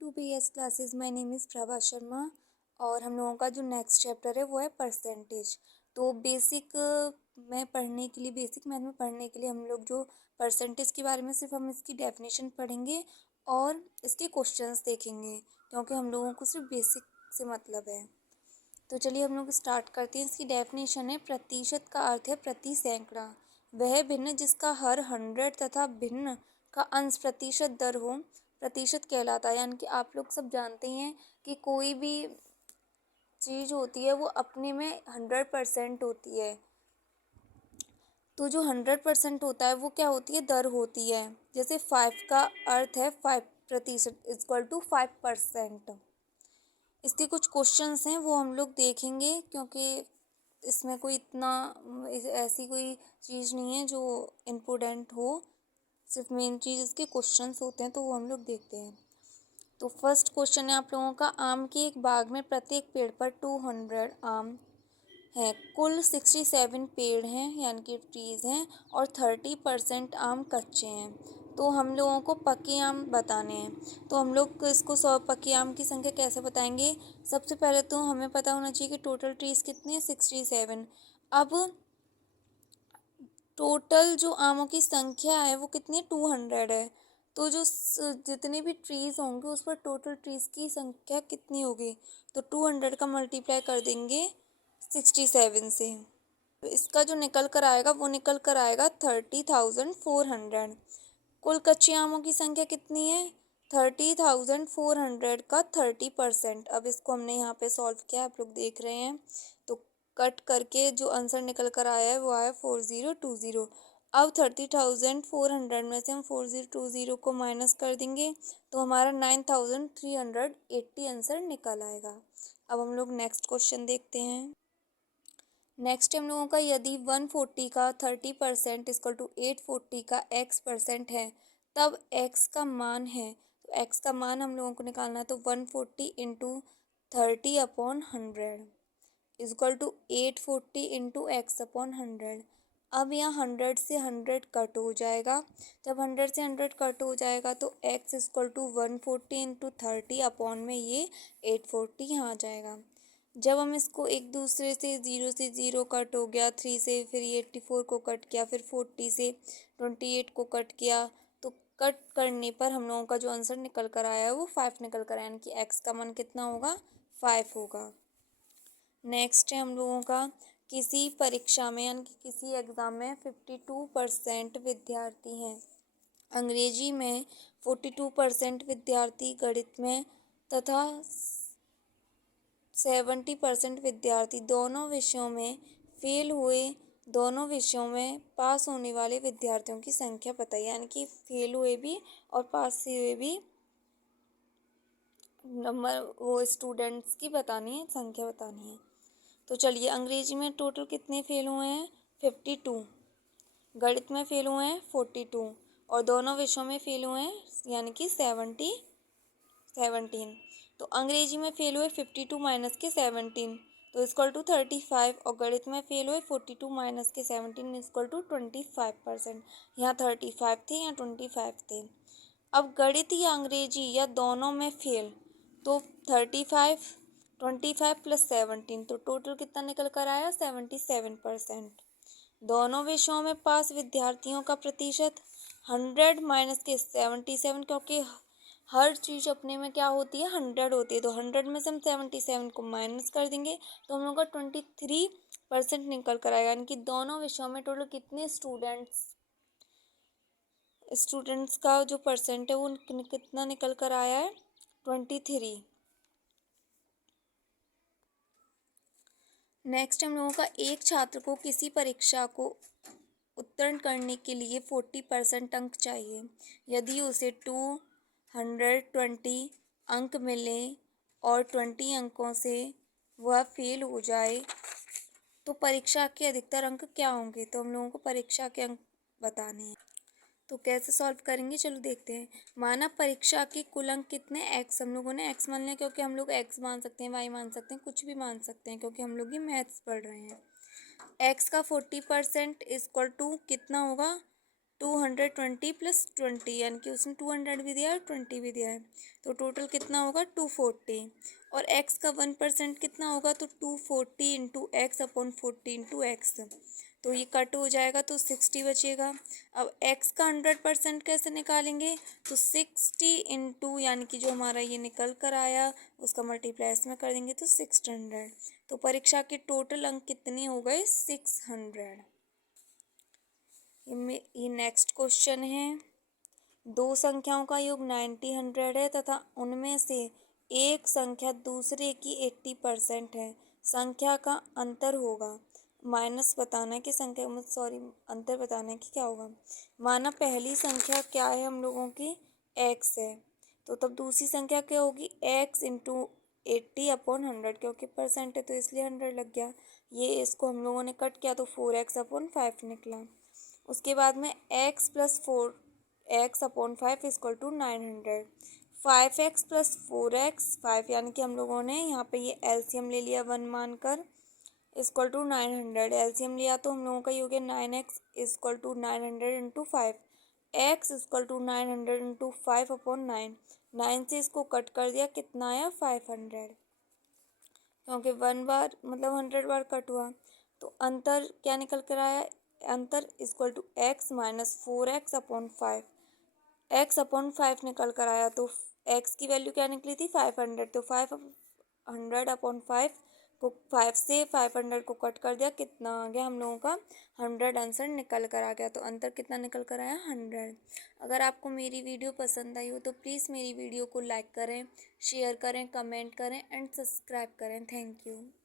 To BS classes. My name is Prabha Sharma और हम लोगों का जो नेक्स्ट चैप्टर है वो है परसेंटेज। तो बेसिक में पढ़ने के लिए, बेसिक मैथ में पढ़ने के लिए हम लोग जो परसेंटेज के बारे में सिर्फ हम इसकी डेफिनेशन पढ़ेंगे और इसके क्वेश्चंस देखेंगे, क्योंकि हम लोगों को सिर्फ बेसिक से मतलब है। तो चलिए हम लोग स्टार्ट करते हैं। इसकी डेफिनेशन है, प्रतिशत का अर्थ है प्रति सैकड़ा, वह भिन्न जिसका हर 100 तथा भिन्न का अंश प्रतिशत दर हो प्रतिशत कहलाता है। यानी कि आप लोग सब जानते हैं कि कोई भी चीज़ होती है वो अपने में 100% होती है। तो जो 100% होता है वो क्या होती है, दर होती है। जैसे 5 का अर्थ है 5% इक्वल टू 5%। इसके कुछ क्वेश्चंस हैं वो हम लोग देखेंगे, क्योंकि इसमें कोई इतना ऐसी कोई चीज़ नहीं है जो इम्पोर्टेंट हो, सिर्फ मेन चीज़ इसके क्वेश्चंस होते हैं, तो वो हम लोग देखते हैं। तो फर्स्ट क्वेश्चन है आप लोगों का, आम के एक बाग में प्रत्येक पेड़ पर 200 आम हैं। कुल 67 पेड़ हैं यानी कि ट्रीज़ हैं और 30% आम कच्चे हैं। तो हम लोगों को पके आम बताने हैं। तो हम लोग इसको 100 पके आम की संख्या कैसे बताएंगे। सबसे पहले तो हमें पता होना चाहिए कि टोटल ट्रीज़ कितनी है, 67। अब टोटल जो आमों की संख्या है वो कितनी है, 200 है। तो जो जितने भी ट्रीज़ होंगे उस पर टोटल ट्रीज़ की संख्या कितनी होगी, तो 200 का मल्टीप्लाई कर देंगे 67 से। तो इसका जो निकल कर आएगा वो निकल कर आएगा 30,400। कुल कच्चे आमों की संख्या कितनी है, 30,400 का 30%। अब इसको हमने यहाँ पे सॉल्व किया, आप लोग देख रहे हैं। तो कट करके जो आंसर निकल कर आया है वो आया 4020। अब 30,400 में से हम 4020 को माइनस कर देंगे तो हमारा 9,380 आंसर निकल आएगा। अब हम लोग नेक्स्ट क्वेश्चन देखते हैं। नेक्स्ट हम लोगों का, यदि 140 का 30% इक्वल टू 840 का x% है, तब x का मान है। तो x का मान हम लोगों को निकालना है, तो 140 into 30/100 equal to 840 into x/100। अब यहाँ 100 से 100 कट हो जाएगा। जब 100 से 100 कट हो जाएगा तो x इक्वल टू 140 इंटू 30 में ये 840 यहाँ आ जाएगा। जब हम इसको एक दूसरे से 0 से 0 कट हो गया, 3 से फिर ये 84 को कट किया, फिर 40 से 28 को कट किया, तो कट करने पर हम लोगों का जो आंसर निकल कर आया है वो 5 निकल कर आया, यानी कि x का मान कितना होगा, 5 होगा। नेक्स्ट है हम लोगों का, किसी परीक्षा में यानी कि किसी एग्ज़ाम में 52% विद्यार्थी हैं, अंग्रेजी में 42% विद्यार्थी, गणित में तथा 70% विद्यार्थी, दोनों विषयों में फेल हुए, दोनों विषयों में पास होने वाले विद्यार्थियों की संख्या बताइए। यानी कि फेल हुए भी और पास हुए भी नंबर, वो स्टूडेंट्स की बतानी है, संख्या बतानी है। तो चलिए, अंग्रेजी में टोटल कितने फेल हुए हैं, 52। गणित में फेल हुए हैं 42 और दोनों विषयों में फेल हुए हैं यानी कि 17। तो अंग्रेजी में फेल हुए 52 माइनस के 17 तो इक्वल टू 35, और गणित में फेल हुए 42 माइनस के 17 इक्वल टू 25%। यहाँ 35 थे, यहाँ 25 थे। अब गणित या अंग्रेजी या दोनों में फेल, तो 35 25 प्लस 17, तो टोटल कितना निकल कर आया, 77%। दोनों विषयों में पास विद्यार्थियों का प्रतिशत 100 माइनस के 77, क्योंकि हर चीज़ अपने में क्या होती है, 100 होती है। तो 100 में से हम 77 को माइनस कर देंगे तो हम लोग का 23% निकल कर आएगा। यानी कि दोनों विषयों में टोटल कितने स्टूडेंट्स का जो परसेंट है वो कितना निकल कर आया है, 23। नेक्स्ट हम लोगों का, एक छात्र को किसी परीक्षा को उत्तीर्ण करने के लिए 40% अंक चाहिए। यदि उसे 220 अंक मिले और 20 अंकों से वह फेल हो जाए तो परीक्षा के अधिकतर अंक क्या होंगे। तो हम लोगों को परीक्षा के अंक बताने हैं। तो कैसे सॉल्व करेंगे, चलो देखते हैं। माना परीक्षा के कुल अंक कितने, x, हम लोगों ने x मान लिया, क्योंकि हम लोग x मान सकते हैं, y मान सकते हैं, कुछ भी मान सकते हैं, क्योंकि हम लोग ही मैथ्स पढ़ रहे हैं। x का 40% इक्वल टू कितना होगा, 220 प्लस 20, यानी कि उसने 200 भी दिया है 20 भी दिया है, तो टोटल कितना होगा 240। और x का 1% कितना होगा, तो 240 into x upon 40 into x, तो ये कट हो जाएगा तो 60 बचेगा। अब x का 100% कैसे निकालेंगे, तो 60 इंटू, यानी कि जो हमारा ये निकल कर आया उसका मल्टीप्लाई इसमें कर देंगे तो 600। तो परीक्षा के टोटल अंक कितने हो गए, 600। ये नेक्स्ट क्वेश्चन है। दो संख्याओं का योग 90 100 है तथा उनमें से एक संख्या दूसरे की 80% है। संख्या का अंतर होगा, माइनस बताना है कि संख्या अंतर बताना है कि क्या होगा। माना पहली संख्या क्या है हम लोगों की, x है, तो तब दूसरी संख्या क्या होगी, x इंटू 80 अपॉन 100, क्योंकि परसेंट है तो इसलिए 100 लग गया। ये इसको हम लोगों ने कट किया तो 4x अपॉन 5 निकला। उसके बाद में x plus 4x upon 5 equal to 900। 5x plus 4x 5, यानी कि हम लोगों ने यहाँ पे ये एलसीएम ले लिया 1 मानकर, इक्वल टू 900। एलसीएम लिया तो हम लोगों का ये हो गया 9x equal to 900 into 5, x equal to 900 into 5 upon 9। 9 से इसको कट कर दिया, कितना आया 500, क्योंकि 1 बार मतलब 100 बार कट हुआ। तो अंतर क्या निकल कर आया, अंतर equal to x minus 4x upon 5, x upon 5 निकल कर आया। तो x की वैल्यू क्या निकली थी 500, तो 500 अपॉन 5 को 5 से 500 को कट कर दिया, कितना आ गया हम लोगों का 100 आंसर निकल कर आ गया। तो अंतर कितना निकल कर आया 100। अगर आपको मेरी वीडियो पसंद आई हो तो प्लीज़ मेरी वीडियो को लाइक करें, शेयर करें, कमेंट करें एंड सब्सक्राइब करें। Thank you.